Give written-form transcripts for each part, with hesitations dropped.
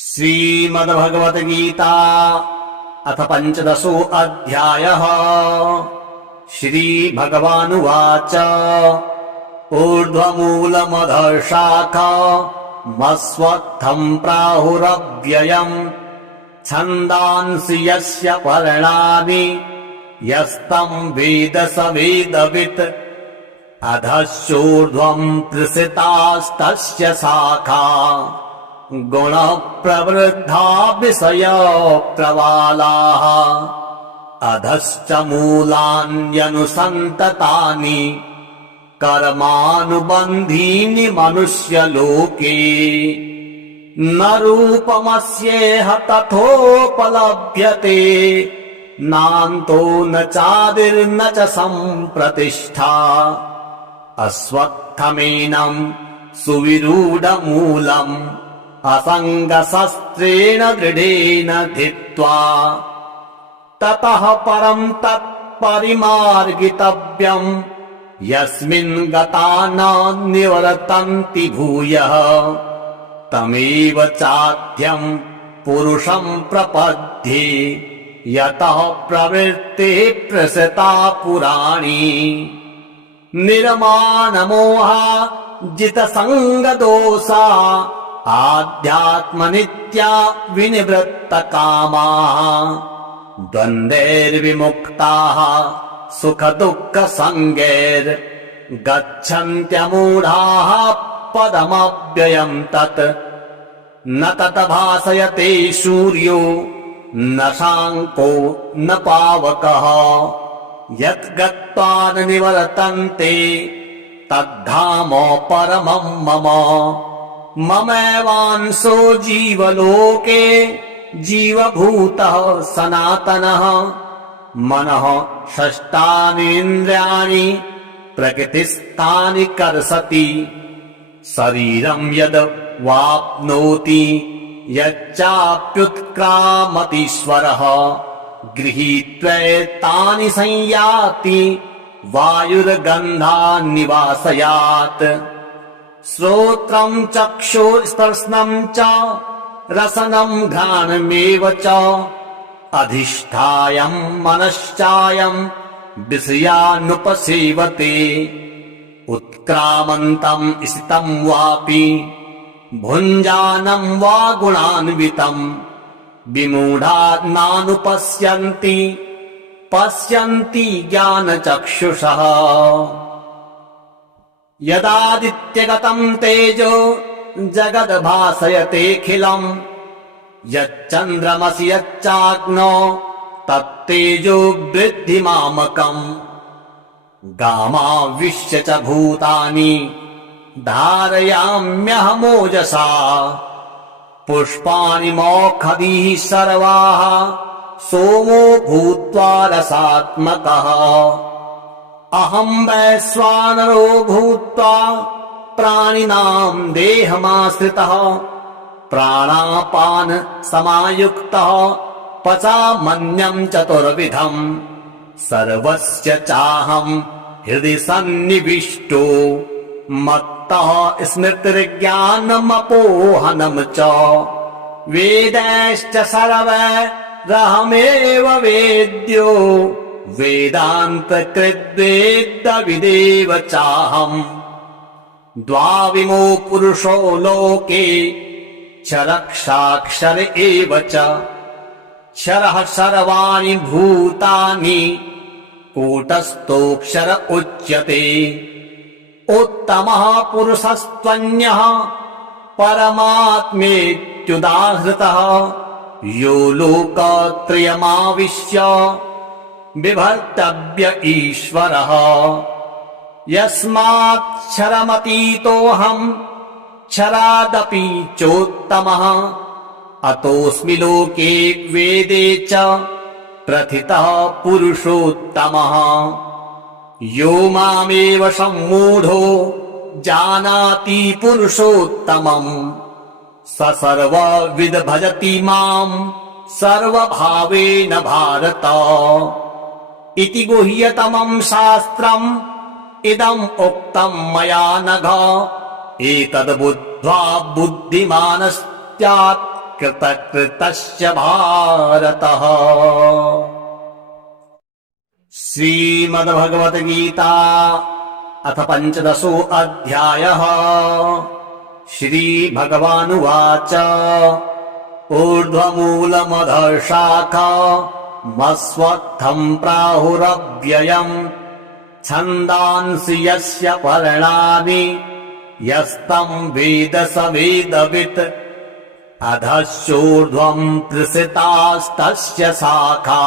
श्रीमद्भगवद्गीता अथ पंचदशो अध्यायः। श्रीभगवानुवाच ऊर्ध्वमूलमधःशाखा मस्वत्थम् प्राहुरव्ययम् छन्दांसि यस्य पर्णानि यस्तम् वेद स वेदवित् अधश्चोर्ध्वम् प्रसृतास्तस्य शाखा गुणप्रवृद्धा विषयप्रवालाः अधश्च मूलान्यनुसन्ततानि कर्मानुबन्धीनि मनुष्यलोके न रूपमस्येह तथोपलभ्यते नान्तो न चादिर्न च सम्प्रतिष्ठा अश्वत्थमेनं सुविरूढमूलम् असङ्गशस्त्रेण दृढेन धित्वा ततः परम् तत्परिमार्गितव्यम् यस्मिन् गता न निवर्तन्ति भूयः तमेव चाद्यम् पुरुषम् प्रपद्ये यतः प्रवृत्तिः प्रसृता पुराणी निर्मानमोहा जितसङ्गदोषा आध्यात्मनित्या विनिवृत्तकामाः द्वन्द्वैर्विमुक्ताः सुखदुःखसङ्गैर्गच्छन्त्यमूढाः पदमव्ययम् तत् न तत् भासयते सूर्यो न शाङ्को न पावकः यत् गत्वा न निवर्तन्ते तद्धाम परमम् मम ममैवांशो जीवलोके जीवभूतः सनातनः मनः षष्ठानीन्द्रियाणि प्रकृतिस्थानि कर्षति शरीरं यद् वाप्नोति यच्चाप्युत्क्रामतीश्वरः गृहीत्वैतानि संयाति वायुर्गन्धान् निवासयात् श्रोत्रम् चक्षुस्पर्शनम् च रसनम् घ्राणमेव च अधिष्ठायम् मनश्चायम् विषयानुपसेवते उत्क्रामन्तम् स्थितम् वापि भुञ्जानम् वा गुणान्वितम् विमूढा नानुपश्यन्ति पश्यन्ति ज्ञानचक्षुषः यदादित्यगतम् तेजो जगद्भासयतेऽखिलम् यच्चन्द्रमसि यच्चाग्नौ तत्तेजो वृद्धिमामकम् गामाविश्य च भूतानि धारयाम्यहमोजसा पुष्पाणि मौखधीः सर्वाः सोमो भूत्वा रसात्मकः अहम् वैश्वानरो भूत्वा प्राणिनाम् देहमाश्रितः प्राणापान समायुक्तः पचामन्यम् चतुर्विधम् सर्वस्य चाहम् हृदि सन्निविष्टो मत्तः स्मृतिर्ज्ञानमपोहनम् च वेदैश्च सर्वैरहमेव वेद्यो वेदान्तकृद्वेद्यविदेव चाहम् द्वाविमो पुरुषो लोके क्षरक्षाक्षर एव च क्षरः सर्वाणि भूतानि कूटस्थोऽक्षर उच्यते उत्तमः पुरुषस्त्वन्यः परमात्मेत्युदाहृतः यो लोकत्रयमाविश्य बिभर्तव्य ईश्वरः यस्माक्षरमतीतोऽहम् क्षरादपि चोत्तमः अतोऽस्मि लोके वेदे च प्रथितः पुरुषोत्तमः यो मामेव सम्मूढो जानाति पुरुषोत्तमम् स सर्वविद् भजति माम् सर्वभावेन भारत इति गुह्यतमम् शास्त्रम् इदम् उक्तम् मया नघ एतद् बुद्ध्वा बुद्धिमानस्त्यात् कृतकृतश्च भारतः। श्रीमद्भगवद्गीता अथ पंचदशो अध्यायः। श्रीभगवानुवाच ऊर्ध्वमूलमधः शाखा मस्वत्थम् प्राहुरव्ययम् छन्दांसि यस्य पर्णानि यस्तम् वेद स वेदवित् अधश्चोर्ध्वम् प्रसृतास्तस्य शाखा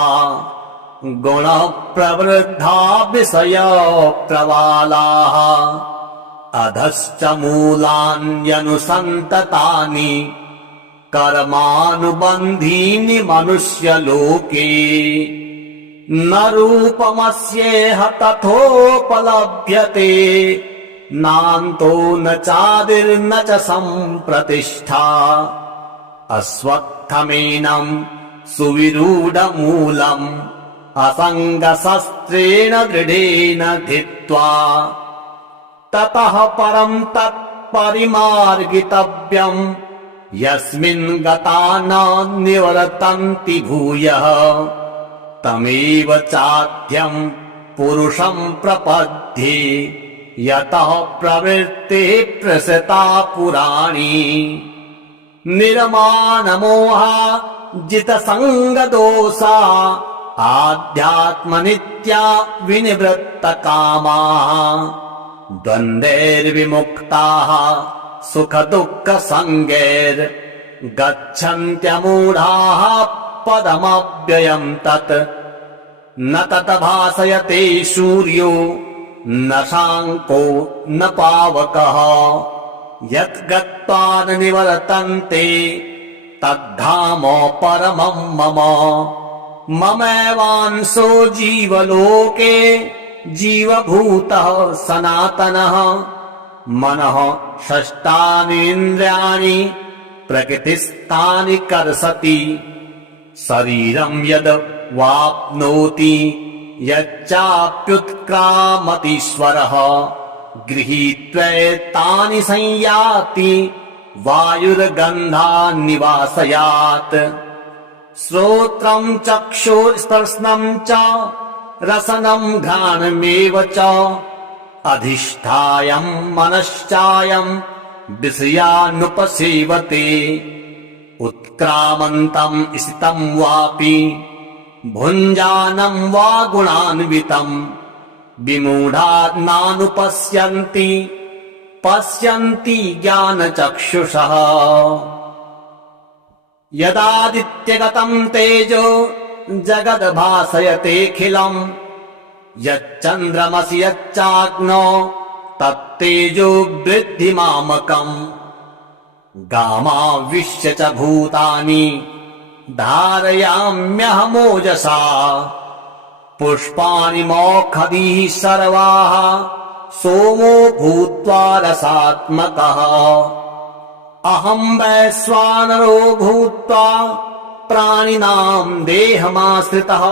गुणः प्रवृद्धा विषय प्रवालाः अधश्च मूलान्यनुसन्ततानि कर्मानुबन्धीनि मनुष्यलोके न रूपमस्येह तथोपलभ्यते नान्तो न चादिर्न च सम्प्रतिष्ठा अश्वत्थमेनं सुविरूढमूलम् असङ्गशस्त्रेण दृढेन धित्वा ततः परम् तत्परिमार्गितव्यम् यस्मिन् गता न निवर्तन्ति भूयः तमेव चाद्यम् पुरुषम् प्रपद्ये यतः प्रवृत्तिः प्रसृता पुराणी निर्मानमोहा जितसङ्गदोषा आध्यात्मनित्या विनिवृत्तकामाः द्वन्द्वैर्विमुक्ताः सुखदुःखसङ्गैर्गच्छन्त्यमूढाः पदमव्ययम् तत् न तद्भासयते सूर्यो न शाङ्को न पावकः यद्गत्वा न निवर्तन्ते तद्धाम परमम् मम ममैवांशो जीवलोके जीवभूतः सनातनः मनः षष्ठानीन्द्रियाणि प्रकृतिस्थानि कर्षति शरीरम् यद् वाप्नोति यच्चाप्युत्क्रामतीश्वरः गृहीत्वैतानि संयाति वायुर्गन्धान् निवासयात् श्रोत्रम् चक्षुस्पर्शनम् च रसनम् घ्राणमेव च अधिष्ठायम् मनश्चायम् विषयानुपसेवते उत्क्रामन्तम् स्थितम् वापि भुञ्जानम् वा गुणान्वितम् विमूढा नानुपश्यन्ति पश्यन्ति ज्ञानचक्षुषः यदादित्यगतम् तेजो जगद्भासयतेऽखिलम् यच्चन्द्रमसि यच्चाग्नो तत्तेजो वृद्धिमामकम् गामाविश्य च भूतानि धारयाम्यहमोजसा पुष्पाणि मौखधीः सर्वाः सोमो भूत्वा रसात्मकः अहम् वैश्वानरो भूत्वा प्राणिनाम् देहमाश्रितः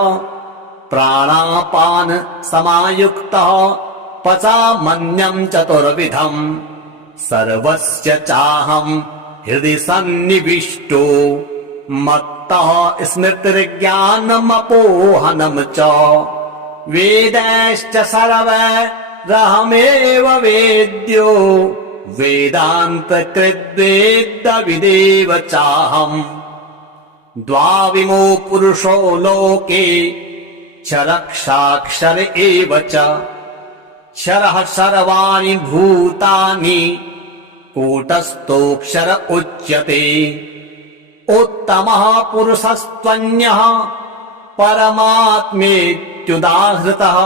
प्राणापान समायुक्तः पचामन्यम् चतुर्विधम् सर्वस्य चाहम् हृदि सन्निविष्टो मत्तः स्मृतिर्ज्ञानमपोहनम् च वेदैश्च सर्वैरहमेव वेद्यो वेदान्तकृद्वेद्यविदेव चाहम् द्वाविमो पुरुषो लोके क्षरक्षाक्षर एव च क्षरः सर्वाणि भूतानि कूटस्थोऽक्षर उच्यते उत्तमः पुरुषस्त्वन्यः परमात्मेत्युदाहृतः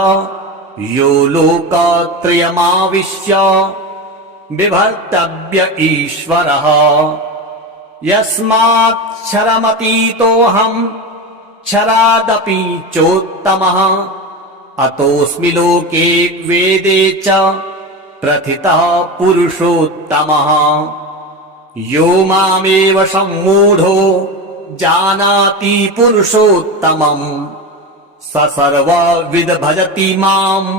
यो लोकत्रयमाविश्य बिभर्तव्य ईश्वरः यस्माक्षरमतीतोऽहम् क्षरादपि चोत्तमः अतोऽस्मि लोके वेदे च प्रथितः पुरुषोत्तमः यो मामेव सम्मूढो जानाति पुरुषोत्तमम् स सर्वविद् भजति माम्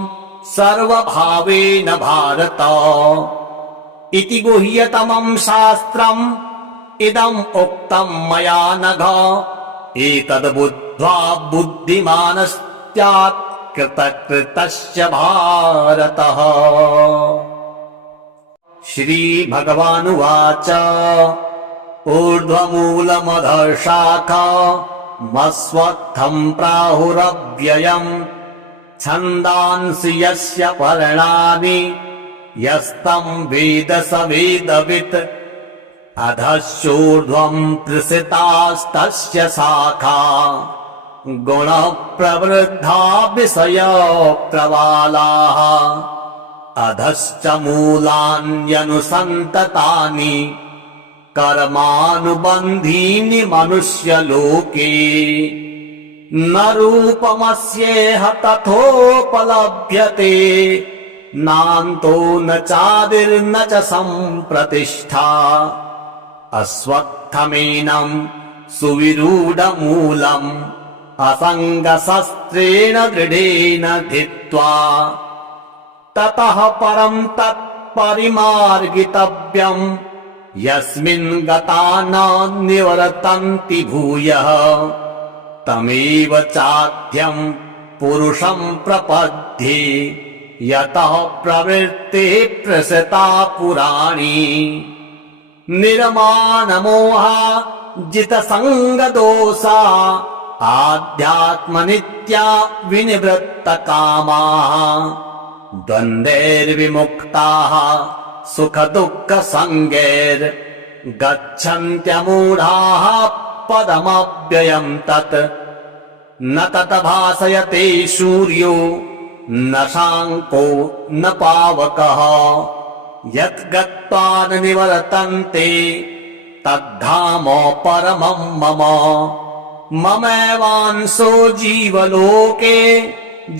सर्वभावेन भारत इति गुह्यतमम् शास्त्रम् इदम् उक्तम् मया नघ एतद् बुद्ध्वा बुद्धिमानस्त्यात् कृतकृतस्य भारतः। श्रीभगवानुवाच ऊर्ध्वमूलमधःशाखा मस्वत्थम् प्राहुरव्ययम् छन्दांसि यस्य पर्णानि यस्तम् वेद स वेदवित् अधश्चोर्ध्वम् प्रसृतास्तस्य शाखा गुणप्रवृद्धा विषयप्रवालाः अधश्च मूलान्यनुसन्ततानि कर्मानुबन्धीनि मनुष्यलोके न रूपमस्येह तथोपलभ्यते नान्तो न चादिर्न च सम्प्रतिष्ठा अश्वत्थमेनं सुविरूढमूलम् असङ्गशस्त्रेण दृढेन धित्वा ततः परम् तत्परिमार्गितव्यम् यस्मिन् गता न निवर्तन्ति भूयः तमेव चाद्यम् पुरुषम् प्रपद्ये यतः प्रवृत्ते प्रसृता पुराणी निर्माणमोहा जितसङ्गदोषा आध्यात्मनित्या विनिवृत्तकामाः द्वन्द्वैर्विमुक्ताः सुखदुःखसङ्गैर्गच्छन्त्यमूढाः पदमव्ययम् तत् न तत् भासयते सूर्यो न शाङ्को न पावकः यत् गत्वा न निवर्तन्ते तद्धाम परमम् मम ममैवांशो जीवलोके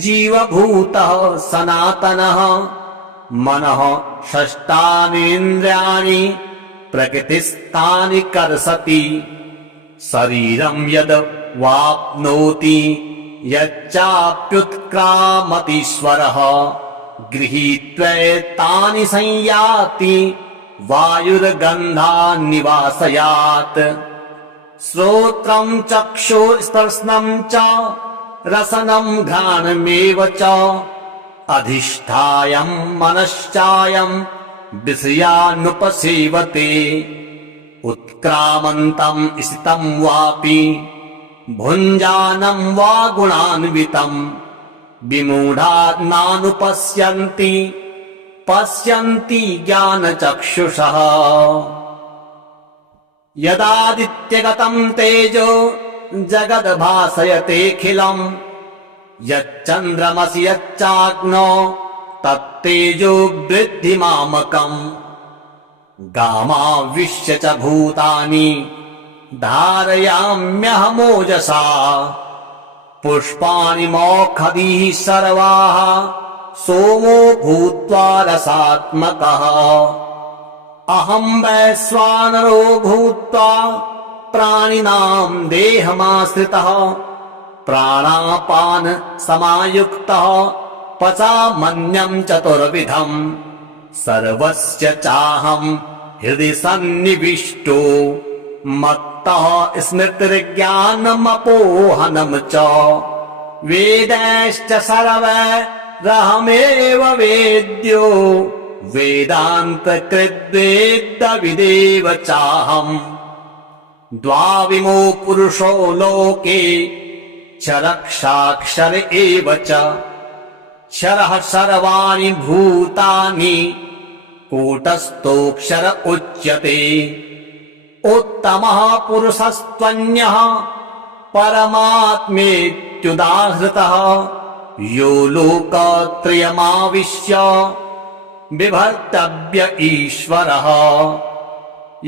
जीवभूतः सनातनः मनः षष्ठानीन्द्रियाणि प्रकृतिस्थानि कर्षति शरीरम् यद् वाप्नोति यच्चाप्युत्क्रामतीश्वरः गृहीत्वैतानि संयाति वायुर्गन्धान् निवासयात् श्रोत्रम् चक्षुस्पर्शनम् च रसनम् घ्राणमेव च अधिष्ठायम् मनश्चायम् विषयानुपसेवते उत्क्रामन्तम् स्थितम् वापि भुञ्जानम् वा गुणान्वितम् विमूढा नानुपश्यन्ति पश्यन्ति ज्ञानचक्षुषः यदादित्यगतम् तेजो जगद्भासयतेऽखिलम् यच्चन्द्रमसि यच्चाग्नो तत्तेजो वृद्धिमामकम् गामाविश्य च भूतानि धारयाम्यहमोजसा पुष्पाणि मोक्षधीः सर्वाः सोमो भूत्वा रसात्मकः अहम् वैश्वानरो भूत्वा प्राणिनाम् देहमाश्रितः प्राणापान समायुक्तः पचामन्यम् चतुर्विधम् सर्वस्य चाहम् हृदि सन्निविष्टो मत्तः स्मृतिर्ज्ञानमपोहनम् च वेदैश्च सर्वैरहमेव वेद्यो वेदान्तकृद्वेद्यविदेव चाहम् द्वाविमो पुरुषो लोके क्षरक्षाक्षर एव च क्षरः सर्वाणि भूतानि कूटस्थोऽक्षर उच्यते उत्तमः पुरुषस्त्वन्यः परमात्मेत्युदाहृतः यो लोकत्रयमाविश्य बिभर्तव्य ईश्वरः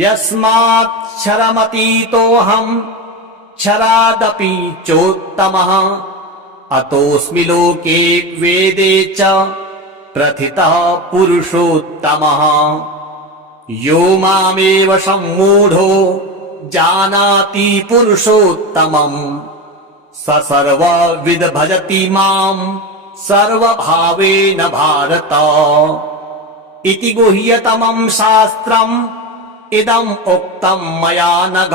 यस्माक्षरमतीतोऽहम् क्षरादपि चोत्तमः अतोऽस्मि लोके वेदे च प्रथितः पुरुषोत्तमः यो मामेव सम्मूढो जानाति पुरुषोत्तमम् स सर्वविद् भजति माम् सर्वभावेन भारत इति गुह्यतमम् शास्त्रम् इदम् उक्तम् मया नघ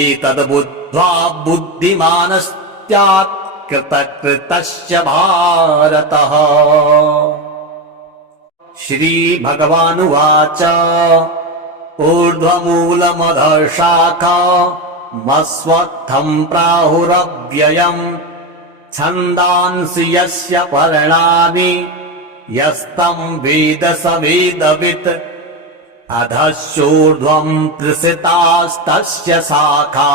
एतद् बुद्ध्वा बुद्धिमानस्त्यात् कृतकृतस्य भारतः। श्रीभगवानुवाच ऊर्ध्वमूलमधःशाखा मस्वत्थम् प्राहुरव्ययम् छन्दांसि यस्य पर्णानि यस्तम् वेद स वेदवित् अधश्चोर्ध्वम् प्रसृतास्तस्य शाखा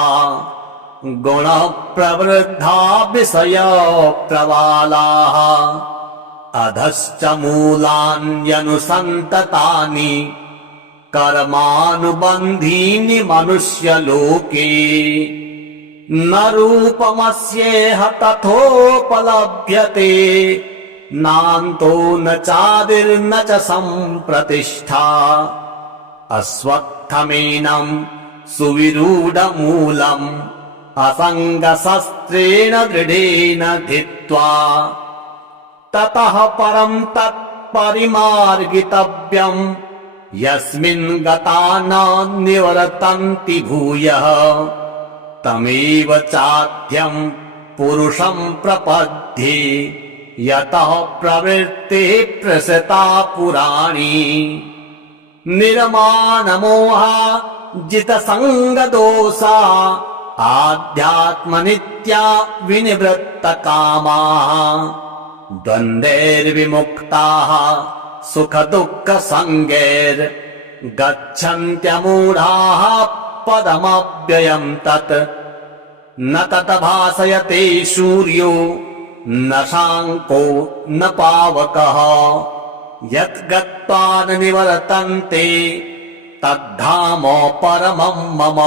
गुणप्रवृद्धा विषयप्रवालाः अधश्च मूलान्यनुसन्ततानि कर्मानुबन्धीनि मनुष्यलोके न रूपमस्येह तथोपलभ्यते नान्तो न चादिर्न च सम्प्रतिष्ठा अस्वत्थमेनम् सुविरूढमूलम् असङ्गशस्त्रेण दृढेन धित्वा ततः परम् तत्परिमार्गितव्यम् यस्मिन् गता न निवर्तन्ति भूयः तमेव चाद्यम् पुरुषम् प्रपद्ये यतः प्रवृत्तिः प्रसृता पुराणी निर्मानमोहा जितसङ्गदोषा आध्यात्मनित्या विनिवृत्तकामाः द्वन्द्वैर्विमुक्ताः सुखदुःखसङ्गैर्गच्छन्त्यमूढाः पदमव्ययम् तत् न तत् भासयते सूर्यो न शाङ्को न पावकः यत् गत्वा न निवर्तन्ते तद्धाम परमम् मम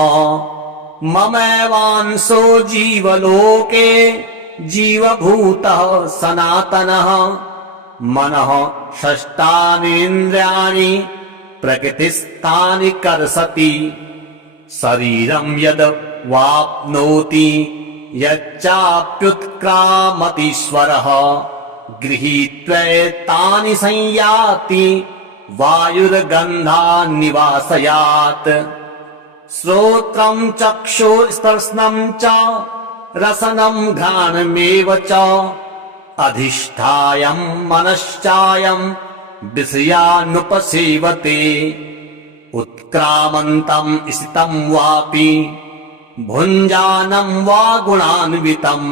ममैवांशो जीवलोके जीवभूतः सनातनः मनः षष्ठानीन्द्रियाणि प्रकृतिस्थानि कर्षति शरीरम् यद् वाप्नोति यच्चाप्युत्क्रामतीश्वरः गृहीत्वैतानि संयाति वायुर्गन्धान् निवासयात् श्रोत्रम् चक्षुस्पर्शनम् च रसनम् घ्राणमेव च अधिष्ठायम् मनश्चायम् विषयानुपसेवते उत्क्रामन्तम् स्थितम् वापि भुञ्जानम् वा गुणान्वितम्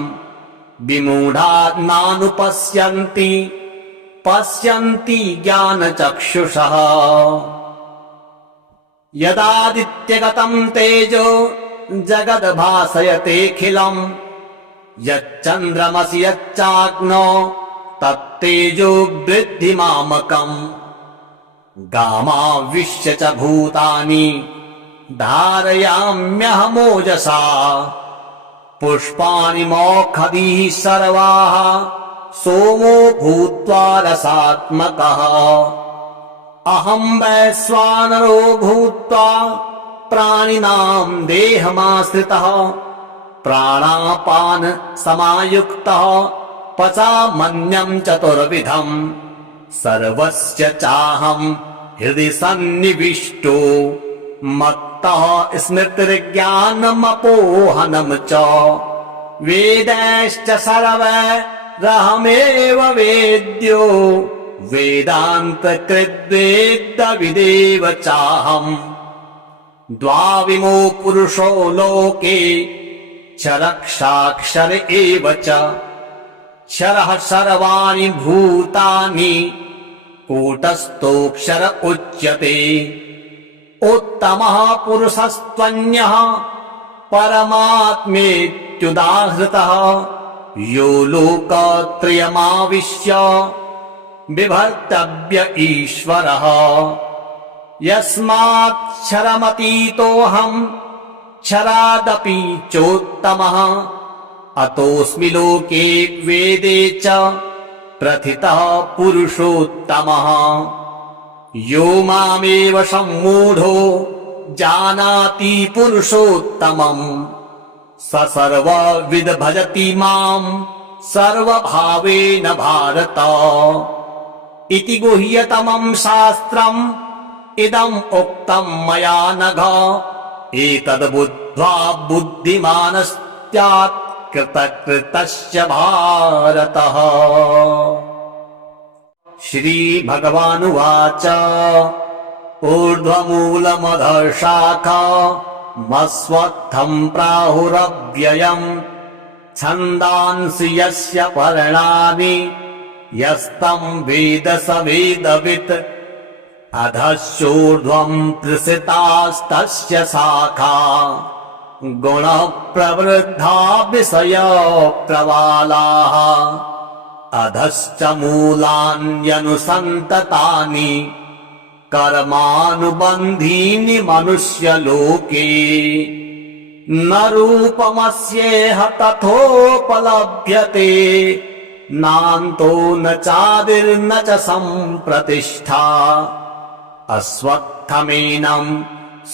विमूढा नानुपश्यन्ति पश्यन्ति ज्ञानचक्षुषः यदादित्यगतम् तेजो जगद्भासयतेऽखिलम् यच्चन्द्रमसि यच्चाग्नौ तत्तेजो वृद्धिमामकम् गामाविश्य च भूतानि धारयाम्यहमोजसा पुष्पाणि मौखधीः सर्वाः सोमो भूत्वा रसात्मकः अहम् वैश्वानरो भूत्वा प्राणिनाम् देहमाश्रितः प्राणापान समायुक्तः पचामन्यम् चतुर्विधम् सर्वस्य चाहम् हृदि सन्निविष्टो मत्तः स्मृतिर्ज्ञानमपोहनम् च वेदैश्च सर्वैरहमेव वेद्यो वेदान्तकृद्वेदविदेव चाहम् द्वाविमो पुरुषो लोके क्षरक्षाक्षर एव च क्षरः सर्वाणि भूतानि कूटस्थोऽक्षर उच्यते उत्तमः पुरुषस्त्वन्यः परमात्मेत्युदाहृतः यो लोकत्रयमाविश्य बिभर्तव्य ईश्वरः यस्माक्षरमतीतोऽहम् क्षरादपि चोत्तमः अतोऽस्मि लोके वेदे च प्रथितः पुरुषोत्तमः यो मामेव सम्मूढो जानाति पुरुषोत्तमम् स सर्वविद् भजति माम् सर्वभावेन भारत इति गुह्यतमम् शास्त्रम् इदम् उक्तम् मया नघ एतद्बुद्ध्वा बुद्धिमानस्त्यात् कृतकृतश्च भारतः। श्रीभगवानुवाच ऊर्ध्वमूलमधःशाखा मस्वत्थम् प्राहुरव्ययम् छन्दांसि यस्य पर्णानि यस्तम् वेद स वेदवित् अधश्चोर्ध्वम् प्रसृतास्तस्य शाखा गुणप्रवृद्धा विषयप्रवालाः अधश्च मूलान्यनुसन्ततानि कर्मानुबन्धीनि मनुष्यलोके न रूपमस्येह तथोपलभ्यते नान्तो न चादिर्न च सम्प्रतिष्ठा अस्वत्थमेनम्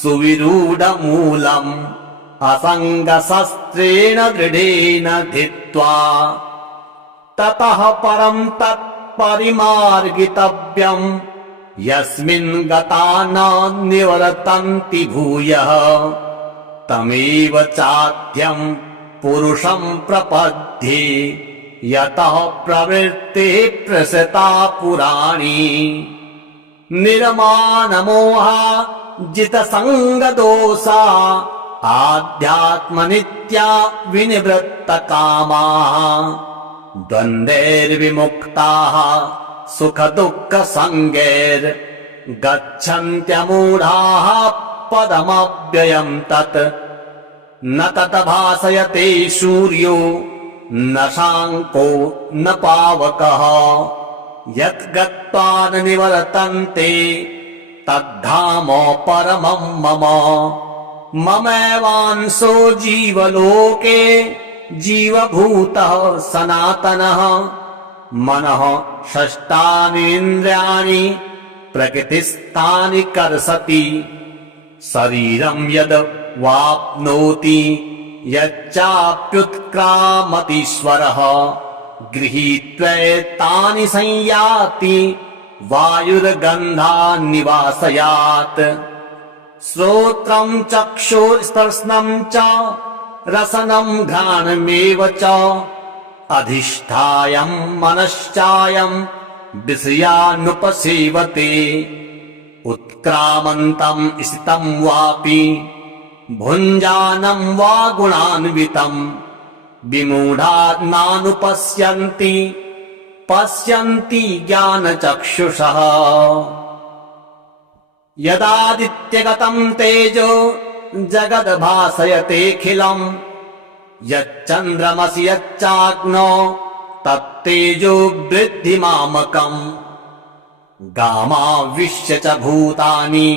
सुविरूढमूलम् असङ्गशस्त्रेण दृढेन धित्वा ततः परम् तत्परिमार्गितव्यम् यस्मिन् गता न निवर्तन्ति भूयः तमेव चाद्यम् पुरुषम् प्रपद्ये यतः प्रवृत्तिः प्रसृता पुराणी निर्माणमोहा जितसङ्गदोषा आध्यात्मनित्या विनिवृत्तकामाः द्वन्द्वैर्विमुक्ताः सुखदुःखसङ्गैर्गच्छन्त्यमूढाः पदमव्ययम् तत् न तत् भासयते सूर्यो न शाङ्को न पावकः यत् गत्वा न निवर्तन्ते तद्धाम परमम् मम ममैवांशो जीवलोके जीवभूतः सनातनः मनः षष्ठानीन्द्रियाणि प्रकृतिस्थानि कर्षति शरीरम् यद् वाप्नोति यच्चाप्युत्क्रामतीश्वरः गृहीत्वैतानि संयाति वायुर्गन्धान् निवासयात् श्रोत्रम् चक्षुस्पर्शनम् च रसनम् घ्राणमेव च अधिष्ठायम् मनश्चायम् विषयानुपसेवते उत्क्रामन्तम् स्थितम् वापि भुञ्जानम् वा गुणान्वितम् विमूढा नानुपश्यन्ति पश्यन्ति ज्ञानचक्षुषः यदादित्यगतम् तेजो जगद्भासयतेऽखिलम् यच्चन्द्रमसि यच्चाग्नौ तत्तेजो वृद्धिमामकम् गामाविश्य च भूतानि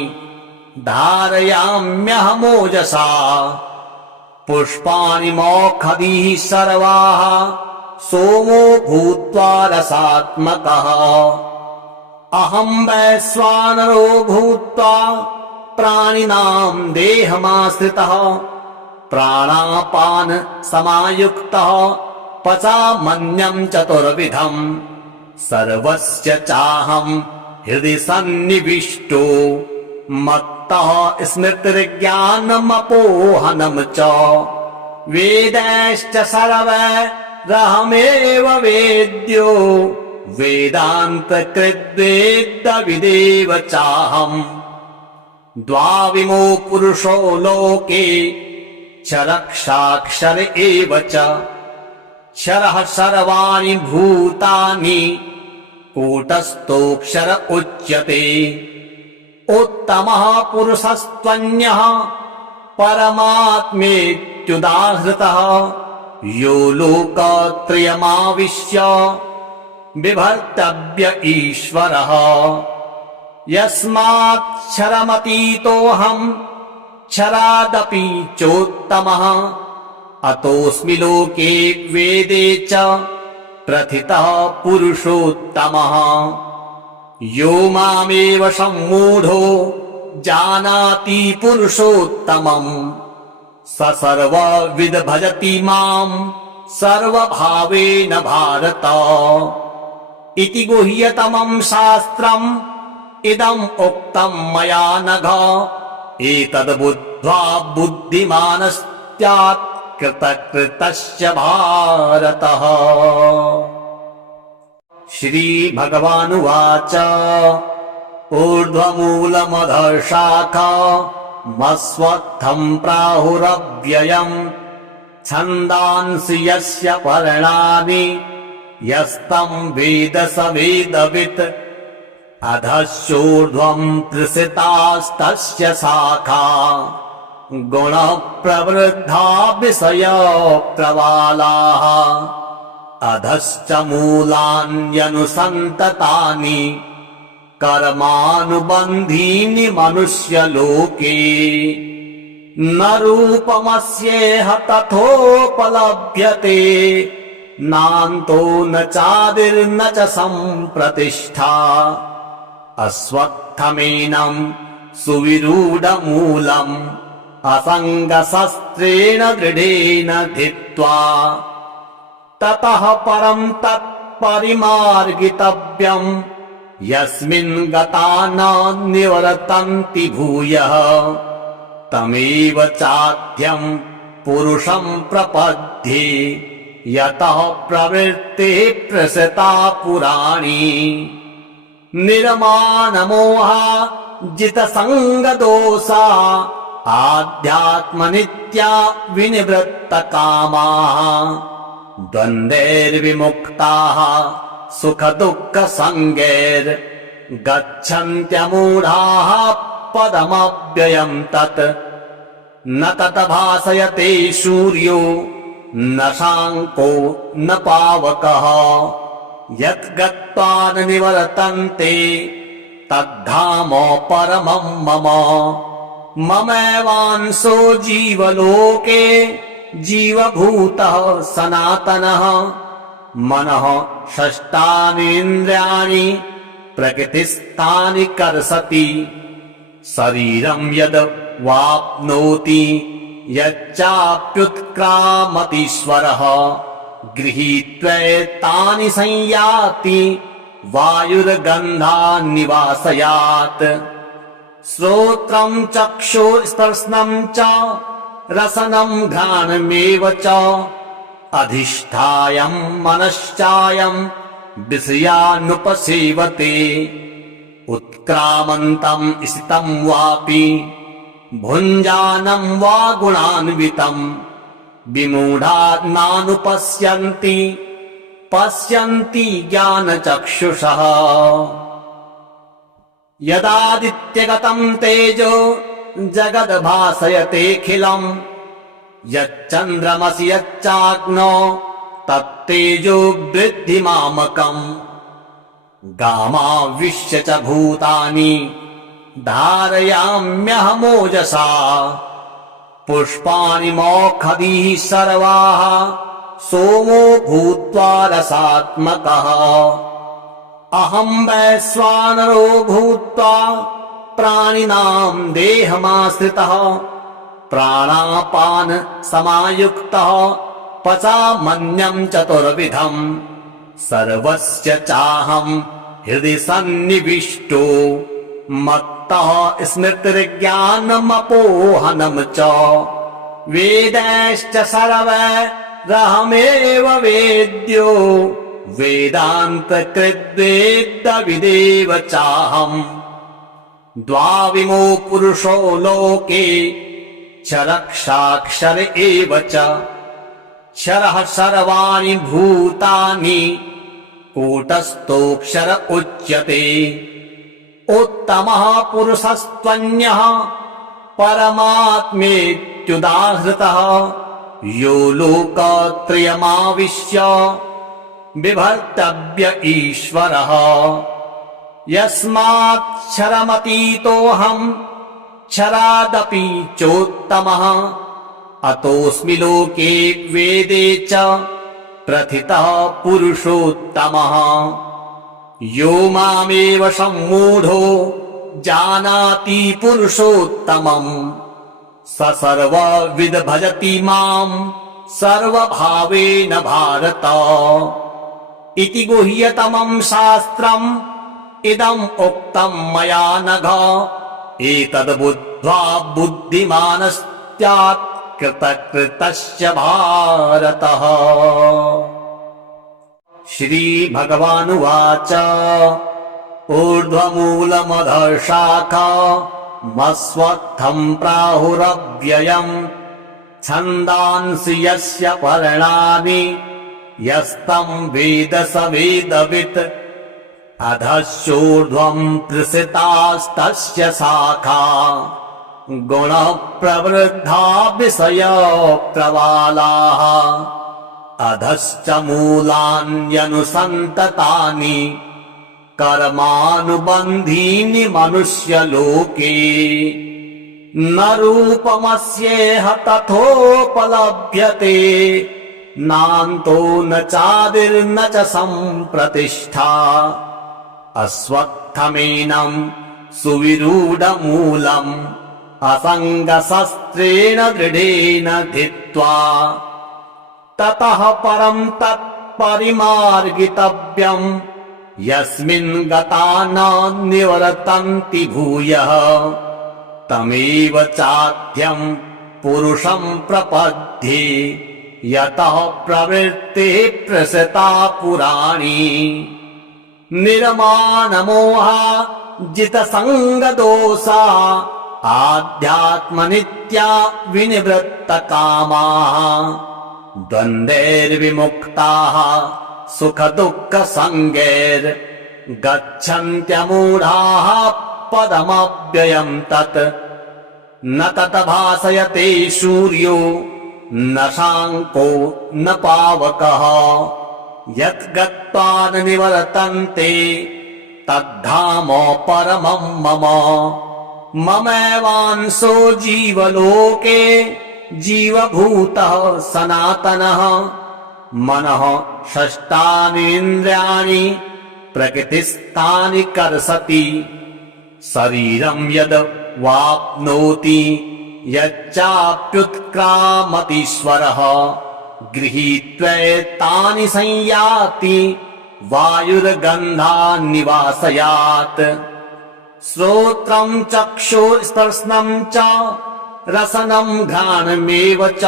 धारयाम्यहमोजसा पुष्पाणि मोक्षधीः सर्वाः सोमो भूत्वा रसात्मकः अहम् वैश्वानरो भूत्वा प्राणिनाम् देहमाश्रितः प्राणापान समायुक्तः पचामन्यम् चतुर्विधम् सर्वस्य चाहम् हृदि सन्निविष्टो मत्तः स्मृतिर्ज्ञानमपोहनम् च वेदैश्च सर्वैरहमेव वेद्यो वेदान्तकृद्वेदविदेव चाहम् द्वाविमो पुरुषो लोके क्षरक्षाक्षर एव च क्षरः सर्वाणि भूतानि कूटस्थोऽक्षर उच्यते उत्तमः पुरुषस्त्वन्यः परमात्मेत्युदाहृतः यो लोकत्रयमाविश्य बिभर्तव्य ईश्वरः यस्माक्षरमतीतोऽहम् क्षरादपि चोत्तमः अतोऽस्मि लोके वेदे च प्रथितः पुरुषोत्तमः यो मामेव सम्मूढो जानाति पुरुषोत्तमम् स सर्वविद् भजति माम् सर्वभावेन भारत इति गुह्यतमम् शास्त्रम् इदम् उक्तम् मया नघ एतद् बुद्ध्वा बुद्धिमानस्त्यात् कृतकृतश्च भारतः। श्रीभगवानुवाच ऊर्ध्वमूलमधःशाखा मस्वत्थम् प्राहुरव्ययम् छन्दांसि यस्य पर्णानि यस्तम् वेद स वेदवित् अधश्चोर्ध्वम् प्रसृतास्तस्य शाखा गुणप्रवृद्धा विषयप्रवालाः अधश्च मूलान्यनुसन्ततानि कर्मानुबन्धीनि मनुष्यलोके न रूपमस्येह तथोपलभ्यते नान्तो न चादिर्न च सम्प्रतिष्ठा अस्वत्थमेनम् सुविरूढमूलम् असङ्गशस्त्रेण दृढेन धित्वा ततः परम् तत्परिमार्गितव्यम् यस्मिन् गता न निवर्तन्ति भूयः तमेव चाद्यम् पुरुषम् प्रपद्ये यतः प्रवृत्तिः प्रसृता पुराणी निर्माणमोहा जितसङ्गदोषा आध्यात्मनित्या विनिवृत्तकामाः द्वन्द्वैर्विमुक्ताः सुखदुःखसङ्गैर्गच्छन्त्यमूढाः पदमव्ययम् तत् न तत् भासयते सूर्यो न शाङ्को न पावकः यत् गत्वा न निवर्तन्ते तद्धाम परमम् मम ममैवांशो जीवलोके जीवभूतः सनातनः मनः षष्ठानीन्द्रियाणि प्रकृतिस्थानि कर्षति शरीरं यद् वाप्नोति यच्चाप्युत्क्रामतीश्वरः गृहीत्वैतानि संयाति वायुर्गन्धान् निवासयात् श्रोत्रं चक्षुस्पर्शनं च रसनं घ्राणमेव च अधिष्ठायं मनश्चायं विषयानुपसेवते उत्क्रामन्तं स्थितं वापि भुञ्जानं वा गुणान्वितं विमूढा नानुपश्यन्ति पश्यन्ति ज्ञानचक्षुषः यदादित्यगतं तेजो जगद्भासयतेऽखिलम् यच्चन्द्रमसि यच्चाग्नौ तत्तेजो वृद्धिमामकम् गामाविश्य च भूतानि धारयाम्यहमोजसा पुष्पाणि मौखधीः सर्वाः सोमो भूत्वा रसात्मकः अहं वैश्वानरो भूत्वा प्राणिनां देहमाश्रितः प्राणापान समायुक्तः पचामन्यं चतुर्विधम् सर्वस्य चाहं हृदि सन्निविष्टो मत्तः स्मृतिर्ज्ञानमपोहनं च वेदैश्च सर्वैरहमेव वेद्यो वेदान्तकृद्वेदविदेव चाहम् द्वाविमो पुरुषो लोके क्षरक्षाक्षर एव च क्षरः सर्वाणि भूतानि कूटस्थोऽक्षर उच्यते उत्तमः पुरुषस्त्वन्यः परमात्मेत्युदाहृतः यो लोकत्रयमाविश्य बिभर्तव्य ईश्वरः यस्माक्षरमतीतोऽहम् क्षरादपि चोत्तमः अतोऽस्मि लोके वेदे च प्रथितः पुरुषोत्तमः यो मामेव सम्मूढो जानाति पुरुषोत्तमम् स सर्वविद् भजति माम् सर्वभावेन भारत इति गुह्यतमम् शास्त्रम् इदम् उक्तम् मया नघ एतद्बुद्ध्वा बुद्धिमानस्त्यात् कृतकृतश्च भारतः। श्रीभगवानुवाच ऊर्ध्वमूलमधःशाखा मस्वत्थम् प्राहुरव्ययम् छन्दांसि यस्य पर्णानि यस्तम् वेद स वेदवित् अधश्चोर्ध्वम् प्रसृतास्तस्य शाखा गुणप्रवृद्धा विषयप्रवालाः अधश्च मूलान्यनुसन्ततानि कर्मानुबन्धीनि मनुष्यलोके न रूपमस्येह तथोपलभ्यते नान्तो न चादिर्न च सम्प्रतिष्ठा अश्वत्थमेनं सुविरूढमूलम् असङ्गशस्त्रेण दृढेन धित्वा ततः परम् तत्परिमार्गितव्यम् यस्मिन् गता न निवर्तन्ति भूयः तमेव चाद्यम् पुरुषम् प्रपद्ये यतः प्रवृत्तिः प्रसृता पुराणी निर्मानमोहा जितसङ्गदोषा आध्यात्मनित्या विनिवृत्तकामाः द्वन्द्वैर्विमुक्ताः सुखदुःखसङ्गैर्गच्छन्त्यमूढाः पदमव्ययम् तत् न तत् भासयते सूर्यो न शाङ्को न पावकः यत् गत्वा न निवर्तन्ते तद्धाम परमम् मम ममैवांशो जीवलोके जीवभूतः सनातनः मनः षष्ठानीन्द्रियाणि प्रकृतिस्थानि कर्षति शरीरं यद् वाप्नोति यच्चाप्युत्क्रामतीश्वरः गृहीत्वैतानि संयाति वायुर्गन्धान्निवासयात् श्रोत्रं चक्षुस्पर्शनं च रसनं घ्राणमेव च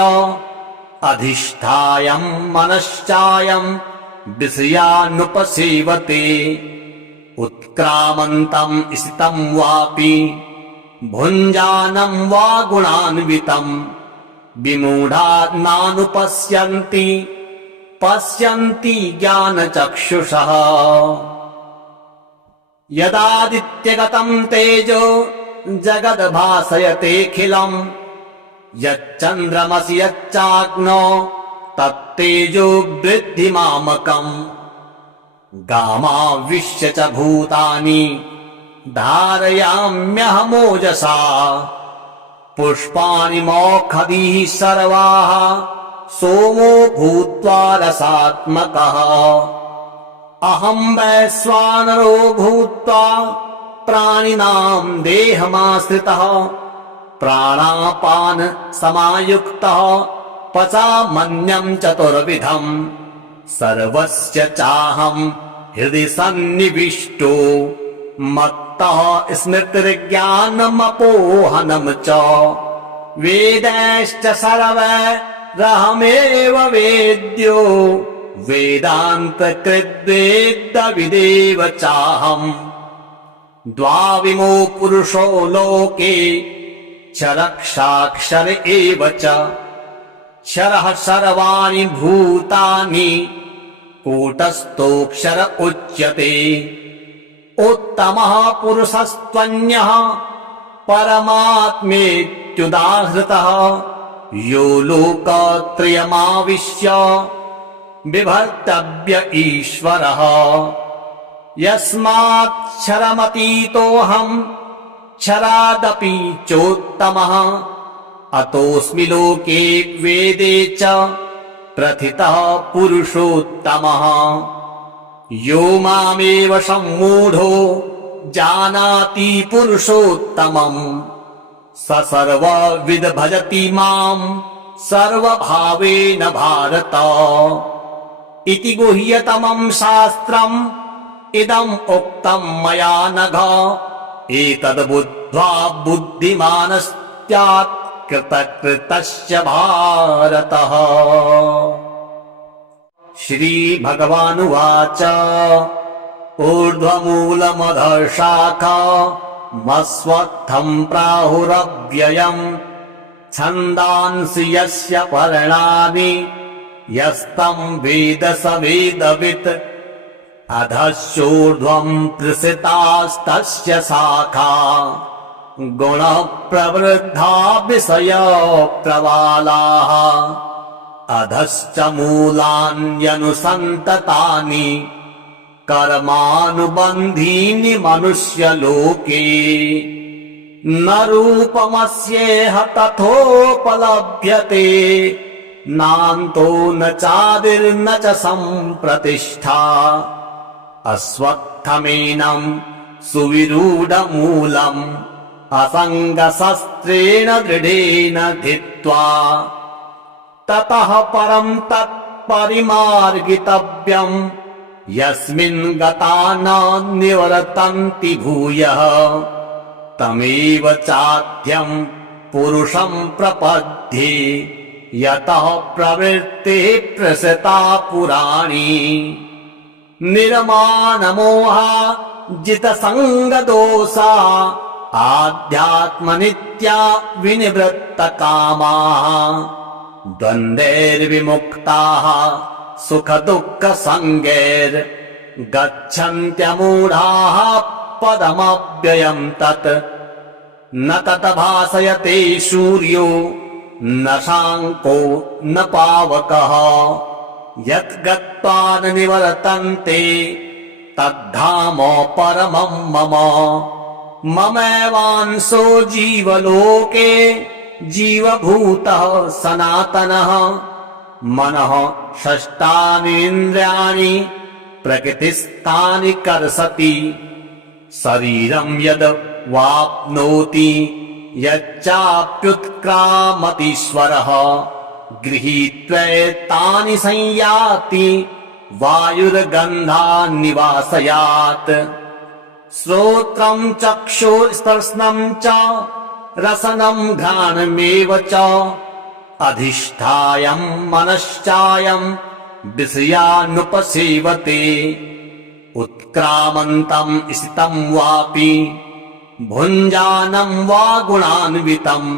अधिष्ठायं मनश्चायं विषयानुपसेवते उत्क्रामन्तं स्थितं वापि भुञ्जानं वा गुणान्वितं विमूढा नानुपश्यन्ति पश्यन्ति ज्ञानचक्षुषः यदादित्यगतं तेजो जगद्भासयतेऽखिलम् यच्चन्द्रमसि यच्चाग्नो तत्तेजो वृद्धिमामकम् गामाविश्य च भूतानि धारयाम्यहमोजसा पुष्पाणि मौखधीः सर्वाः सोमो भूत्वा रसात्मकः अहं वैश्वानरो भूत्वा प्राणिनां देहमाश्रितः प्राणापान समायुक्तः पचामन्यं चतुर्विधम् सर्वस्य चाहं हृदि सन्निविष्टो मत्तः स्मृतिर्ज्ञानमपोहनं च वेदैश्च सर्वैरहमेव वेद्यो वेदान्तकृद्वेद्यविदेव चाहम् द्वाविमो पुरुषो लोके क्षरक्षाक्षर एव च क्षरः सर्वाणि भूतानि कूटस्थोऽक्षर उच्यते उत्तमः पुरुषस्त्वन्यः परमात्मेत्युदाहृतः यो लोकत्रयमाविश्य बिभर्तव्य ईश्वरः यस्माक्षरमतीतोऽहम् क्षरादपि चोत्तमः अतोऽस्मि लोके वेदे च प्रथितः पुरुषोत्तमः यो मामेव सम्मूढो जानाति पुरुषोत्तमम् स सर्वविद् भजति माम् सर्वभावेन भारत इति गुह्यतमम् शास्त्रम् इदम् उक्तम् मया नघ एतद् बुद्ध्वा बुद्धिमानस्त्यात् कृतकृतस्य भारतः। श्रीभगवानुवाच ऊर्ध्वमूलमधःशाखा मस्वत्थम् प्राहुरव्ययम् छन्दांसि यस्य पर्णानि यस्तम् वेद स वेदवित् अधश्चोर्ध्वम् प्रसृतास्तस्य शाखा गुणः प्रवृद्धा विषय प्रवालाः अधश्च मूलान्यनुसन्ततानि कर्मानुबन्धीनि मनुष्यलोके न रूपमस्येह तथोपलभ्यते नान्तो न चादिर्न च सम्प्रतिष्ठा अस्वत्थमेनं सुविरूढमूलम् असङ्गशस्त्रेण दृढेन धित्वा ततः परम् तत्परिमार्गितव्यम् यस्मिन् गता न निवर्तन्ति भूयः तमेव चाद्यम् पुरुषम् प्रपद्ये यतः प्रवृत्तिः प्रसृता पुराणी निर्माणमोहा जितसङ्गदोषा आध्यात्मनित्या विनिवृत्तकामाः द्वन्द्वैर्विमुक्ताः सुखदुःखसङ्गैर्गच्छन्त्यमूढाः पदमव्ययम् तत् न तत् भासयते सूर्यो न शाङ्को न पावकः यत् गत्वा न निवर्तन्ते तद्धाम परमम् मम ममैवांशो जीवलोके जीवभूतः सनातनः मनः षष्ठानीन्द्रियाणि प्रकृतिस्थानि कर्षति शरीरम् यद् वाप्नोति यच्चाप्युत्क्रामतीश्वरः गृहीत्वैतानि संयाति वायुर्गन्धान् निवासयात् श्रोत्रम् चक्षुस्पर्शनम् च रसनम् घ्राणमेव च अधिष्ठायम् मनश्चायम् विषयानुपसेवते उत्क्रामन्तम् स्थितम् वापि भुञ्जानम् वा गुणान्वितम्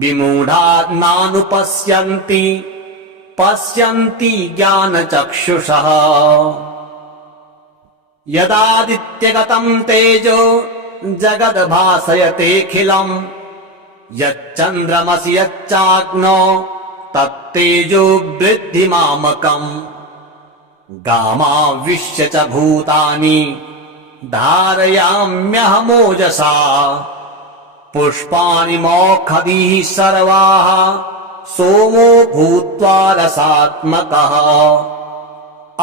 विमूढा नानुपश्यन्ति पश्यन्ति ज्ञानचक्षुषः यदादित्यगतम् तेजो जगद्भासयतेऽखिलम् यच्चन्द्रमसि यच्चाग्नो तत्तेजो वृद्धिमामकम् गामाविश्य च भूतानि धारयाम्यहमोजसा पुष्पाणि मौखधीः सर्वाः सोमो भूत्वा रसात्मकः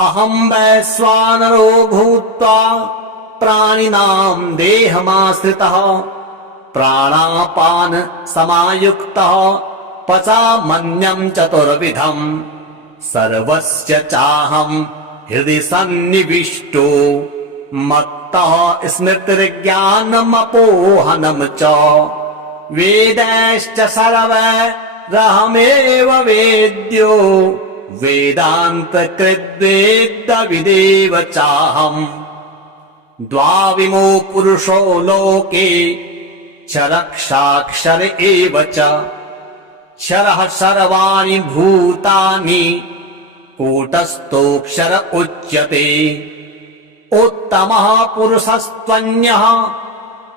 अहम् वैश्वानरो भूत्वा प्राणिनाम् देहमाश्रितः प्राणापान समायुक्तः पचामन्यम् चतुर्विधम् सर्वस्य चाहम् हृदि सन्निविष्टो मत्तः स्मृतिर्ज्ञानमपोहनम् च वेदैश्च सर्वैरहमेव वेद्यो वेदान्तकृद्वेद्यविदेव चाहम् द्वाविमो पुरुषो लोके क्षरक्षाक्षर एव च क्षरः सर्वाणि भूतानि कूटस्थोऽक्षर उच्यते उत्तमः पुरुषस्त्वन्यः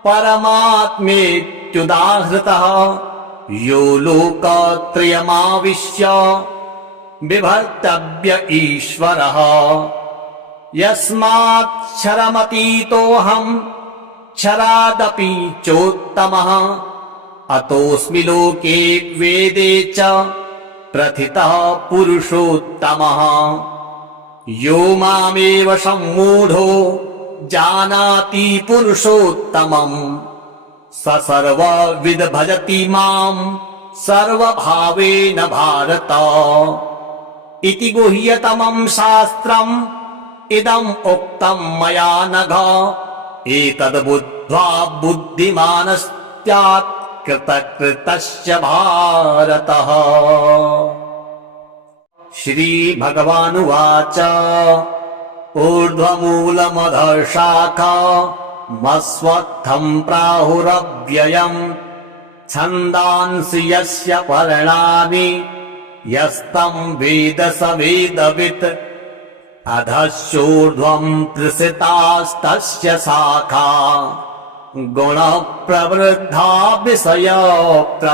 परमात्मेत्युदाहृतः यो लोकत्रयमाविश्य बिभर्तव्य ईश्वरः यस्माक्षरमतीतोऽहम् क्षरादपि चोत्तमः अतोऽस्मि लोके वेदे च प्रथितः पुरुषोत्तमः यो मामेव सम्मूढो जानाति पुरुषोत्तमम् स सर्वविद् भजति माम् सर्वभावेन भारत इति गुह्यतमम् शास्त्रम् इदम् उक्तम् मया नघ एतद् बुद्ध्वा बुद्धिमानस्त्यात् कृतकृतस्य भारतः। श्रीभगवानुवाच ऊर्ध्वमूलमधःशाखा मस्वत्थम् प्राहुरव्ययम् छन्दांसि यस्य पर्णानि यस्तम् वेद स वेदवित् अधश्चोर्ध्वम् प्रसृतास्तस्य शाखा गुणप्रवृद्धा विषयप्रवालाः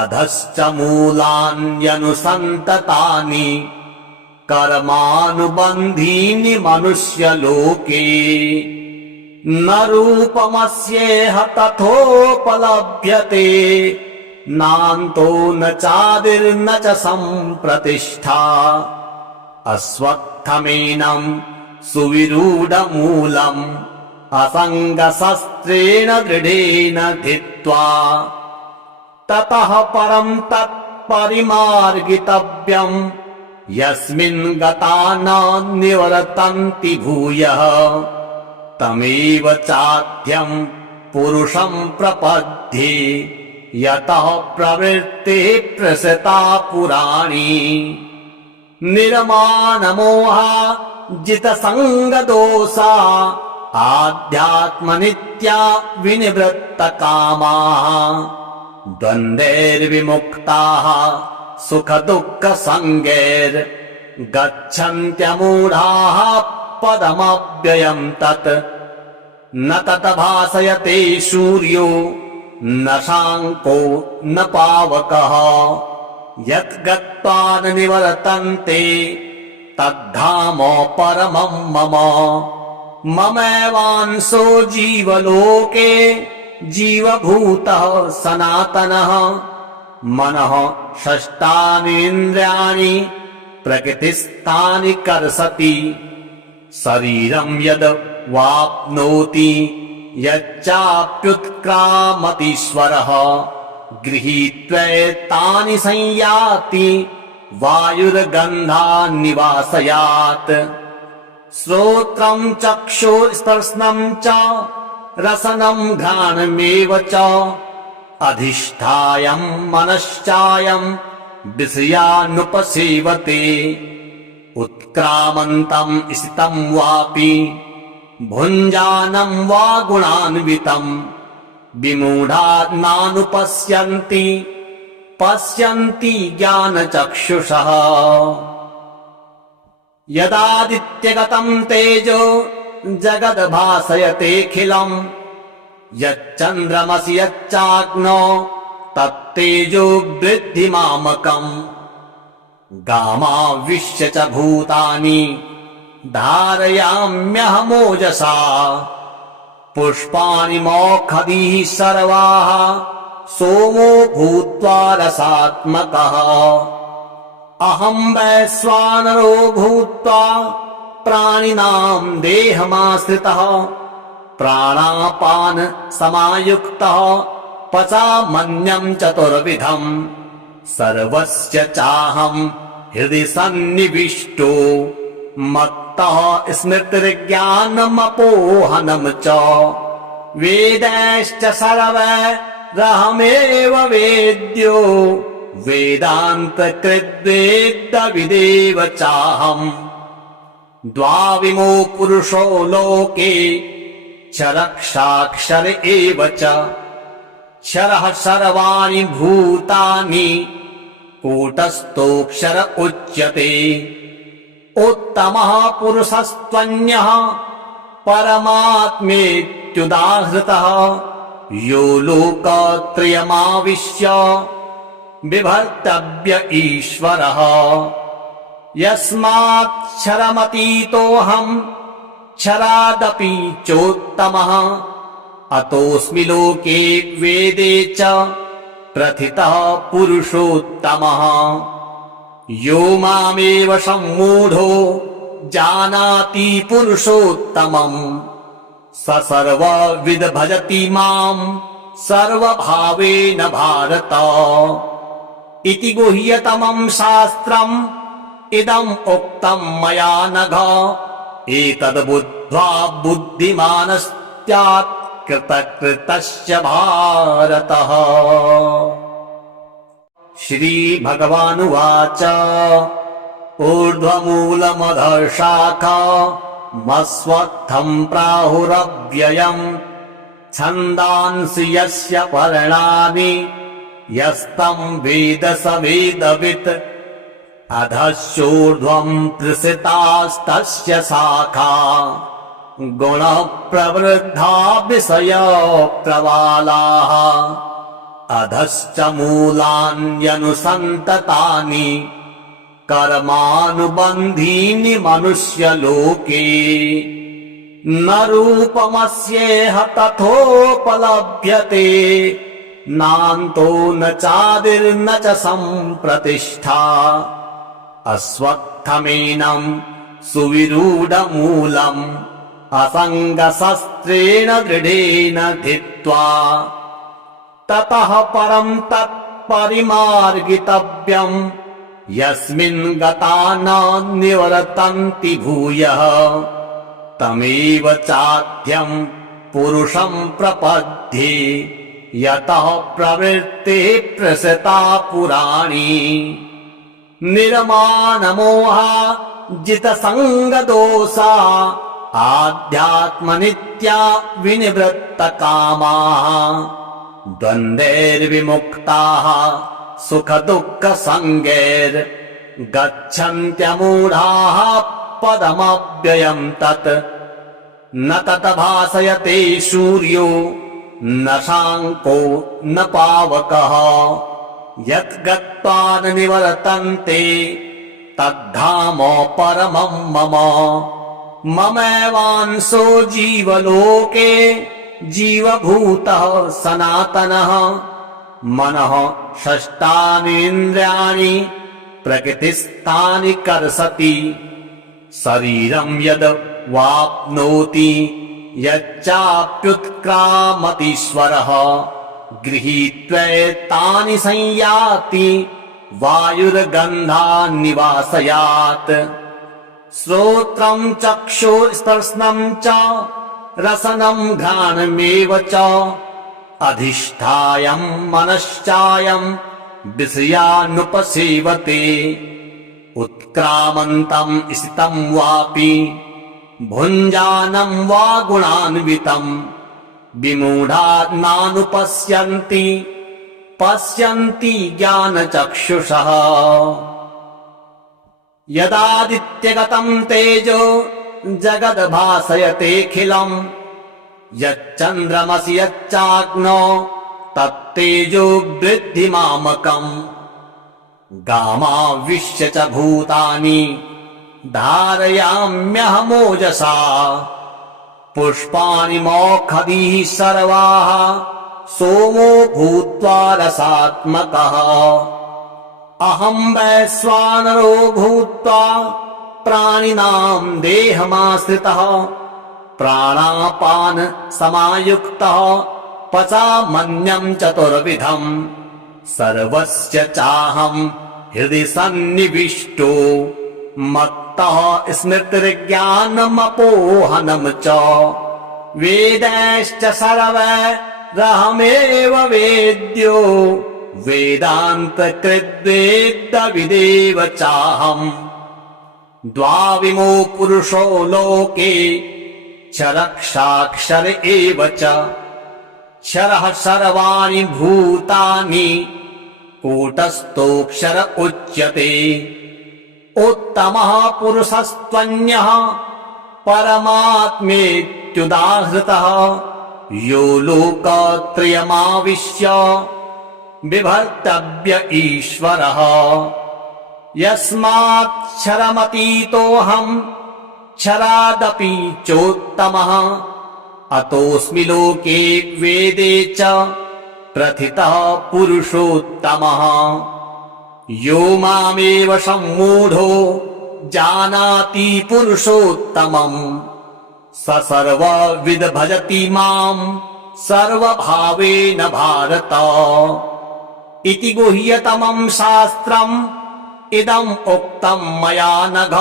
अधश्च मूलान्यनुसन्ततानि कर्मानुबन्धीनि मनुष्यलोके न रूपमस्येह तथोपलभ्यते नान्तो न चादिर्न च सम्प्रतिष्ठा अस्वत्थमेनम् सुविरूढमूलम् असङ्गशस्त्रेण दृढेन धित्वा ततः परम् तत्परिमार्गितव्यम् यस्मिन् गता न निवर्तन्ति भूयः तमेव चाद्यम् पुरुषम् प्रपद्ये यतः प्रवृत्ते प्रसृता पुराणी निर्मानमोहा जितसङ्गदोषा आध्यात्मनित्या विनिवृत्तकामाः द्वन्द्वैर्विमुक्ताः सुखदुःखसङ्गैर्गच्छन्त्यमूढाः पदमव्ययम् तत् न तत् भासयते सूर्यो न शाङ्को न पावकः यत् गत्वा न निवर्तन्ते तद्धाम परमम् मम ममैवांशो जीवलोके जीवभूतः सनातनः मनः षष्ठानीन्द्रियाणि प्रकृतिस्थानि कर्षति शरीरम् यद् वाप्नोति यच्चाप्युत्क्रामतीश्वरः गृहीत्वैतानि संयाति वायुर्गन्धान्निवासयात् श्रोत्रम् चक्षुस्पर्शनम् च रसनम् घ्राणमेव च अधिष्ठायम् मनश्चायम् विषयानुपसेवते उत्क्रामन्तम् स्थितम् वापि भुञ्जानम् वा गुणान्वितम् विमूढा नानुपश्यन्ति पश्यन्ति ज्ञानचक्षुषः यदादित्यगतम् तेजो जगद्भासयतेऽखिलम् यच्चन्द्रमसि यच्चाग्नौ तत्तेजो वृद्धिमामकम् गामाविश्य च भूतानि धारयाम्यहमोजसा पुष्पाणि मौखधीः सर्वाः सोमो भूत्वा रसात्मकः अहम् वैश्वानरो भूत्वा प्राणिनाम् देहमाश्रितः प्राणापान समायुक्तः पचामन्यम् चतुर्विधम् सर्वस्य चाहम् हृदि सन्निविष्टो मत्तः स्मृतिर्ज्ञानमपोहनम् च वेदैश्च सर्वैरहमेव वेद्यो वेदान्तकृद्वेदविदेव चाहम् द्वाविमो पुरुषो लोके क्षरक्षाक्षर एव च क्षरः सर्वाणि भूतानि कूटस्थोऽक्षर उच्यते उत्तमः पुरुषस्त्वन्यः परमात्मेत्युदाहृतः यो लोकत्रयमाविश्य बिभर्तव्य ईश्वरः यस्माक्षरमतीतोऽहम् क्षरादपि चोत्तमः अतोऽस्मि लोके वेदे च प्रथितः पुरुषोत्तमः यो मामेव सम्मूढो जानाति पुरुषोत्तमम् स सर्वविद् भजति माम् सर्वभावेन भारत इति गुह्यतमम् शास्त्रम् इदम् उक्तम् मया नघ एतद् बुद्ध्वा बुद्धिमानस्त्यात् कृतकृतश्च भारतः। श्रीभगवानुवाच ऊर्ध्वमूलमधःशाखा मस्वत्थम् प्राहुरव्ययम् छन्दांसि यस्य पर्णानि यस्तम् वेद स वेदवित् अधश्चोर्ध्वम् प्रसृतास्तस्य शाखा गुणप्रवृद्धा विषयप्रवालाः अधश्च मूलान्यनुसन्ततानि कर्मानुबन्धीनि मनुष्यलोके न रूपमस्येह तथोपलभ्यते नान्तो न चादिर्न च सम्प्रतिष्ठा अस्वत्थमेनम् सुविरूढमूलम् असङ्गशस्त्रेण दृढेन धित्वा ततः परम् तत्परिमार्गितव्यम् यस्मिन् गता न निवर्तन्ति भूयः तमेव चाद्यम् पुरुषम् प्रपद्ये यतः प्रवृत्ते प्रसृता पुराणी निर्मानमोहा जितसङ्गदोषा आध्यात्मनित्या विनिवृत्तकामाः द्वन्द्वैर्विमुक्ताः सुखदुःखसङ्गैर्गच्छन्त्यमूढाः पदमव्ययम् तत् न तत् भासयते सूर्यो न शाङ्को न पावकः यत् गत्वा न निवर्तन्ते तद्धाम परमम् मम ममैवांशो जीवलोके जीवभूतः सनातनः मनः षष्ठानीन्द्रियाणि प्रकृतिस्थानि कर्षति शरीरम् यद् वाप्नोति यच्चाप्युत्क्रामतीश्वरः गृहीत्वैतानि संयाति वायुर्गन्धान् निवासयात् श्रोत्रम् चक्षुस्पर्शनम् च रसनम् घ्राणमेव च अधिष्ठायम् मनश्चायम् विषयानुपसेवते उत्क्रामन्तम् स्थितम् वापि भुञ्जानम् वा गुणान्वितम् विमूढा नानुपश्यन्ति पश्यन्ति ज्ञानचक्षुषः यदादित्यगतम् तेजो जगद्भासयतेऽखिलम् यच्चन्द्रमसि यच्चाग्नौ तत्तेजो वृद्धिमामकम् गामाविश्य च भूतानि धारयाम्यहमोजसा पुष्पाणि मौखधीः सर्वाः सोमो भूत्वा रसात्मकः अहम् वैश्वानरो भूत्वा प्राणिनाम् देहमाश्रितः प्राणापान समायुक्तः पचामन्यम् चतुर्विधम् सर्वस्य चाहम् हृदि सन्निविष्टो मत्तः स्मृतिर्ज्ञानमपोहनम् च वेदैश्च सर्वैरहमेव वेद्यो वेदान्तकृद्वेदविदेव चाहम् द्वाविमो पुरुषो लोके क्षरक्षाक्षर एव च क्षरः सर्वाणि भूतानि कूटस्थोऽक्षर उच्यते उत्तमः पुरुषस्त्वन्यः परमात्मेत्युदाहृतः यो लोकत्रयमाविश्य बिभर्तव्य ईश्वरः यस्माक्षरमतीतोऽहम् क्षरादपि चोत्तमः अतोऽस्मि लोके वेदे च प्रथितः पुरुषोत्तमः यो मामेव सम्मूढो जानाति पुरुषोत्तमम् स सर्वविद् भजति माम् सर्वभावेन भारत इति गुह्यतमम् शास्त्रम् इदम् उक्तम् मया नघ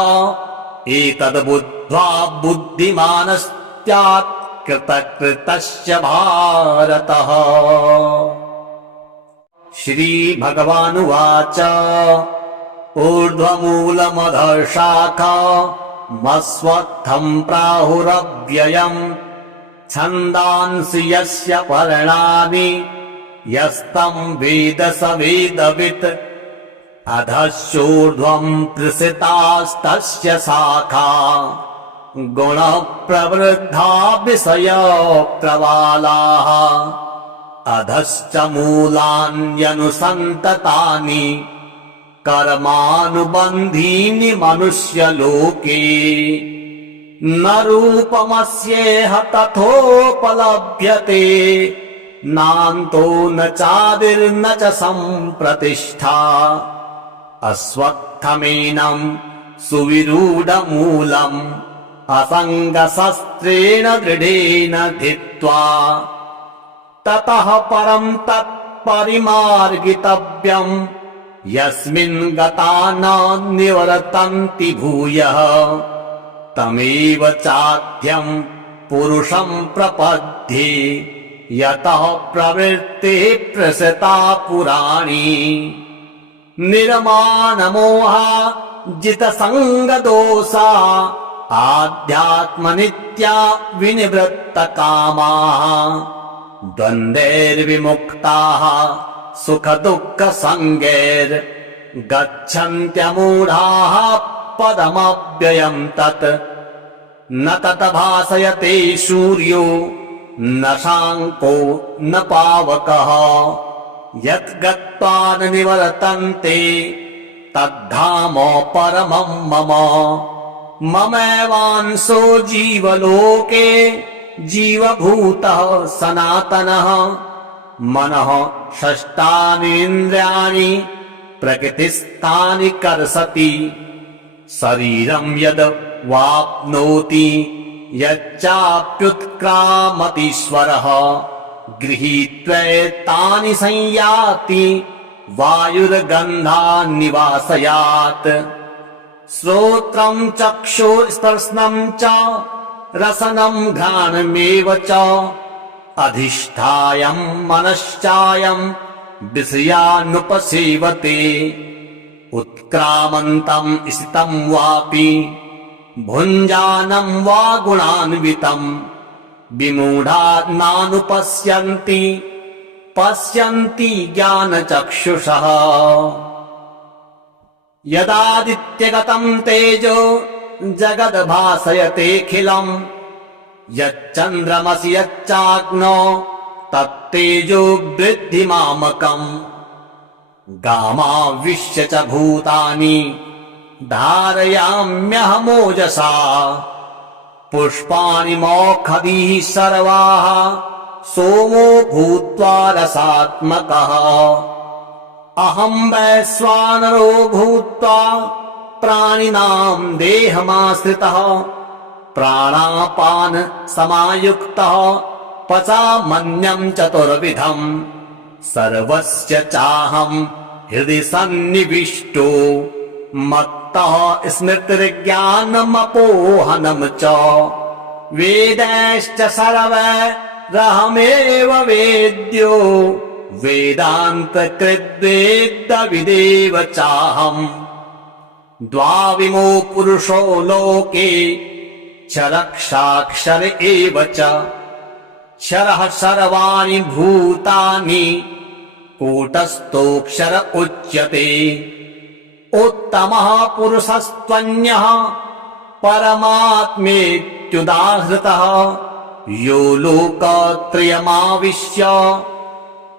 एतद् बुद्ध्वा बुद्धिमानस्त्यात् कृतकृतश्च भारतः। श्रीभगवानुवाच ऊर्ध्वमूलमधःशाखा मस्वत्थम् प्राहुरव्ययम् छन्दांसि यस्य पर्णानि यस्तम् वेद स वेदवित् अधश्चोर्ध्वम् प्रसृतास्तस्य शाखा गुणप्रवृद्धा विषयप्रवालाः अधश्च मूलान्यनुसन्ततानि कर्मानुबन्धीनि मनुष्यलोके न रूपमस्येह तथोपलभ्यते नान्तो न चादिर्न च सम्प्रतिष्ठा अस्वत्थमेनम् सुविरूढमूलम् असङ्गशस्त्रेण दृढेन धित्वा ततः परम् तत्परिमार्गितव्यम् यस्मिन् गता न निवर्तन्ति भूयः तमेव चाद्यम् पुरुषम् प्रपद्ये यतः प्रवृत्तिः प्रसृता पुराणी निर्माणमोहा जितसङ्गदोषा आध्यात्मनित्या विनिवृत्तकामाः द्वन्द्वैर्विमुक्ताः सुखदुःखसङ्गैर्गच्छन्त्यमूढाः पदमव्ययम् तत् न तत् भासयते सूर्यो न शाङ्को न पावकः यत् गत्वा न निवर्तन्ते तद्धाम परमम् मम ममैवांशो जीवलोके जीवभूतः सनातनः मनः षष्ठानीन्द्रियाणि प्रकृतिस्थानि कर्षति शरीरम् यद् वाप्नोति यच्चाप्युत्क्रामतीश्वरः गृहीत्वैतानि संयाति वायुर्गन्धान् निवासयात् श्रोत्रम् चक्षुस्पर्शनम् च रसनम् घ्राणमेव च अधिष्ठायम् मनश्चायम् विषयानुपसेवते उत्क्रामन्तम् स्थितम् वापि भुञ्जानम् वा गुणान्वितम् विमूढा नानुपश्यन्ति पश्यन्ति ज्ञानचक्षुषः यदादित्यगतम् तेजो जगद्भासयतेऽखिलम् यच्चन्द्रमसि यच्चाग्नौ तत्तेजो वृद्धिमामकम् गामाविश्य च भूतानि धारयाम्यहमोजसा पुष्पाणि मौखधीः सर्वाः सोमो भूत्वा रसात्मकः अहम् वैश्वानरो भूत्वा प्राणिनाम् देहमाश्रितः प्राणापान समायुक्तः पचामन्यम् चतुर्विधम् सर्वस्य चाहम् हृदि सन्निविष्टो मत्तः स्मृतिर्ज्ञानमपोहनम् च वेदैश्च सर्वैरहमेव वेद्यो वेदान्तकृद्वेदविदेव चाहम् द्वाविमो पुरुषो लोके क्षरक्षाक्षर एव च क्षरः सर्वाणि भूतानि कूटस्थोऽक्षर उच्यते उत्तमः पुरुषस्त्वन्यः परमात्मेत्युदाहृतः यो लोकत्रयमाविश्य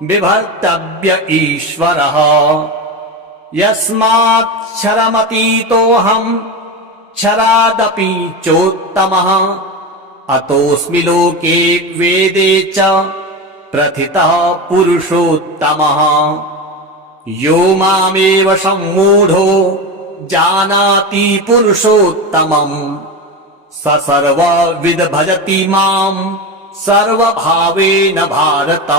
बिभर्तव्य ईश्वरः यस्माक्षरमतीतोऽहम् क्षरादपि चोत्तमः अतोऽस्मि लोके वेदे च प्रथितः पुरुषोत्तमः यो मामेव सम्मूढो जानाति पुरुषोत्तमम् स सर्वविद् भजति माम् सर्वभावेन भारत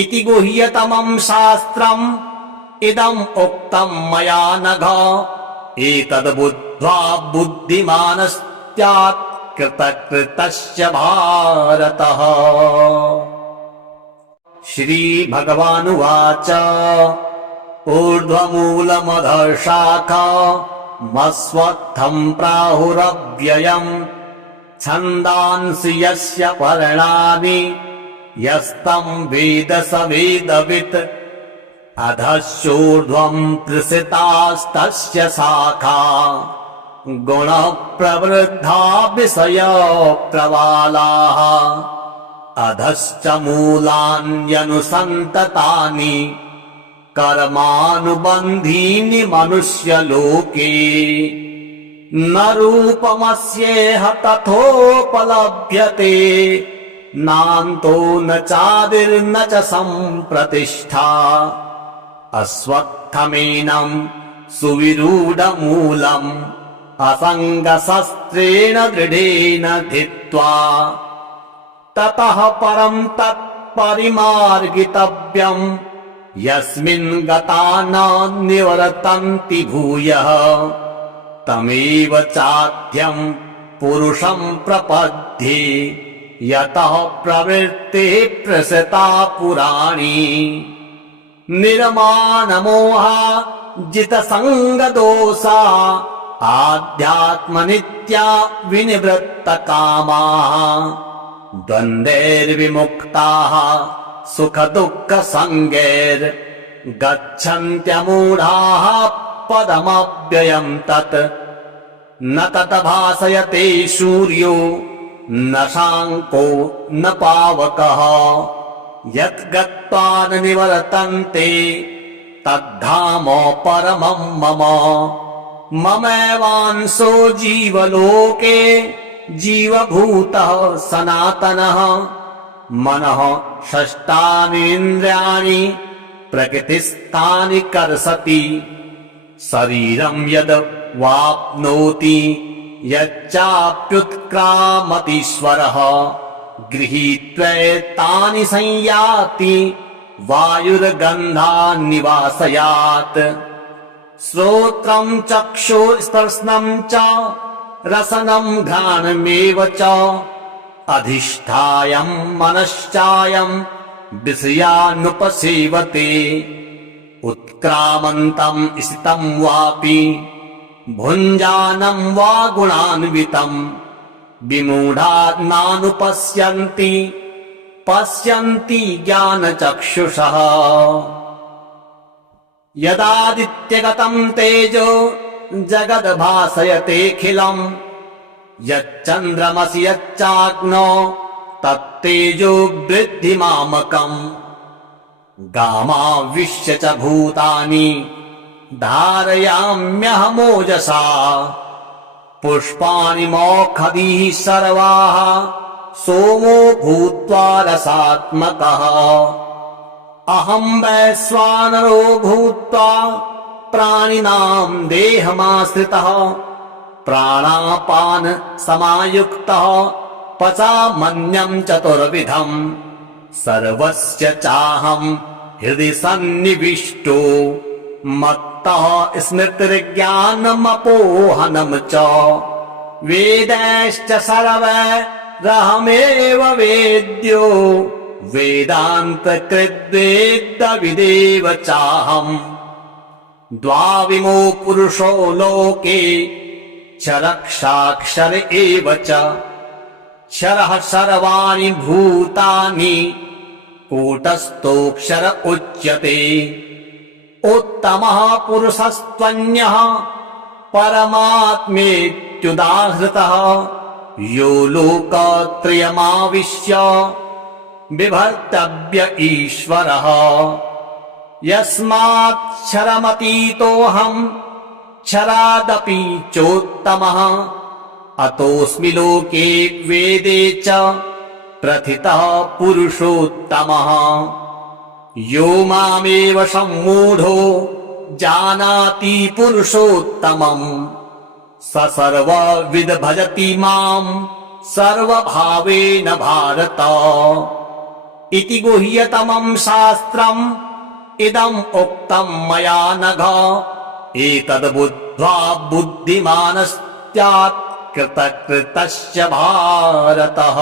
इति गुह्यतमम् शास्त्रम् इदम् उक्तम् मया नघ एतद् बुद्ध्वा बुद्धिमानस्त्यात् कृतकृतश्च भारतः। श्रीभगवानुवाच ऊर्ध्वमूलमधःशाखा मस्वत्थम् प्राहुरव्ययम् छन्दांसि यस्य पर्णानि यस्तम् वेद स वेदवित् अधश्चोर्ध्वम् प्रसृतास्तस्य शाखा गुणप्रवृद्धा विषयप्रवालाः अधश्च मूलान्यनुसन्ततानि कर्मानुबन्धीनि मनुष्यलोके न रूपमस्येह तथोपलभ्यते नान्तो न चादिर्न च सम्प्रतिष्ठा अश्वत्थमेनं सुविरूढमूलम् असङ्गशस्त्रेण दृढेन धित्वा ततः परं तत्परिमार्गितव्यम् यस्मिन् गता न निवर्तन्ति भूयः तमेव चाद्यम् पुरुषं प्रपद्ये यतः प्रवृत्तिः प्रसृता पुराणी निर्मानमोहा जितसङ्गदोषा आध्यात्मनित्या विनिवृत्तकामाः द्वन्द्वैर्विमुक्ताः सुखदुःखसङ्गैर्गच्छन्त्यमूढाः पदमव्ययम् तत् न तत् भासयते सूर्यो न शाङ्को न पावकः यत् गत्वा न निवर्तन्ते तद्धाम परमम् मम ममैवांशो जीवलोके जीवभूतः सनातनः मनः षष्ठानीन्द्रियाणि प्रकृतिस्थानि कर्षति शरीरं यद् वाप्नोति यच्चाप्युत्क्रामतीश्वरः गृहीत्वैतानि संयाति वायुर्गन्धान् निवासयात् श्रोत्रं चक्षुस्पर्शनं च रसनं घ्राणमेव च अधिष्ठायं मनश्चायं विषयानुपसेवते उत्क्रामन्तं स्थितं वापि भुञ्जानं वा गुणान्वितम् विमूढा नानुपश्यन्ति पश्यन्ति ज्ञानचक्षुषः यदादित्यगतं तेजो जगद्भासयतेऽखिलम् यच्चन्द्रमसि यच्चाग्नौ तत्तेजो वृद्धिमामकम् गामाविश्य च भूतानि धारयाम्यहमोजसा पुष्पाणि मौखधीः सर्वाः सोमो भूत्वा रसात्मकः अहं वैश्वानरो भूत्वा प्राणिनां देहमाश्रितः प्राणापान समायुक्तः पचामन्यं चतुर्विधम् सर्वस्य चाहं हृदि सन्निविष्टो मत्तः स्मृतिर्ज्ञानमपोहनं च वेदैश्च सर्वैरहमेव वेद्यो वेदान्तकृद्वेदविदेव चाहम् द्वाविमो पुरुषो लोके क्षरक्षाक्षर एव च क्षरः सर्वाणि भूतानि कूटस्थोऽक्षर उच्यते उत्तमः पुरुषस्त्वन्यः परमात्मेत्युदाहृतः यो लोकत्रयमाविश्य बिभर्तव्य ईश्वरः यस्माक्षरमतीतोऽहम् क्षरादपि चोत्तमः अतोऽस्मि लोके वेदे च प्रथितः पुरुषोत्तमः यो मामेव सम्मूढो जानाति पुरुषोत्तमम् स सर्वविद् भजति माम् सर्वभावेन भारत इति गुह्यतमम् शास्त्रम् इदम् उक्तम् मया नघ एतद् बुद्ध्वा बुद्धिमानस्त्यात् कृतकृतस्य भारतः।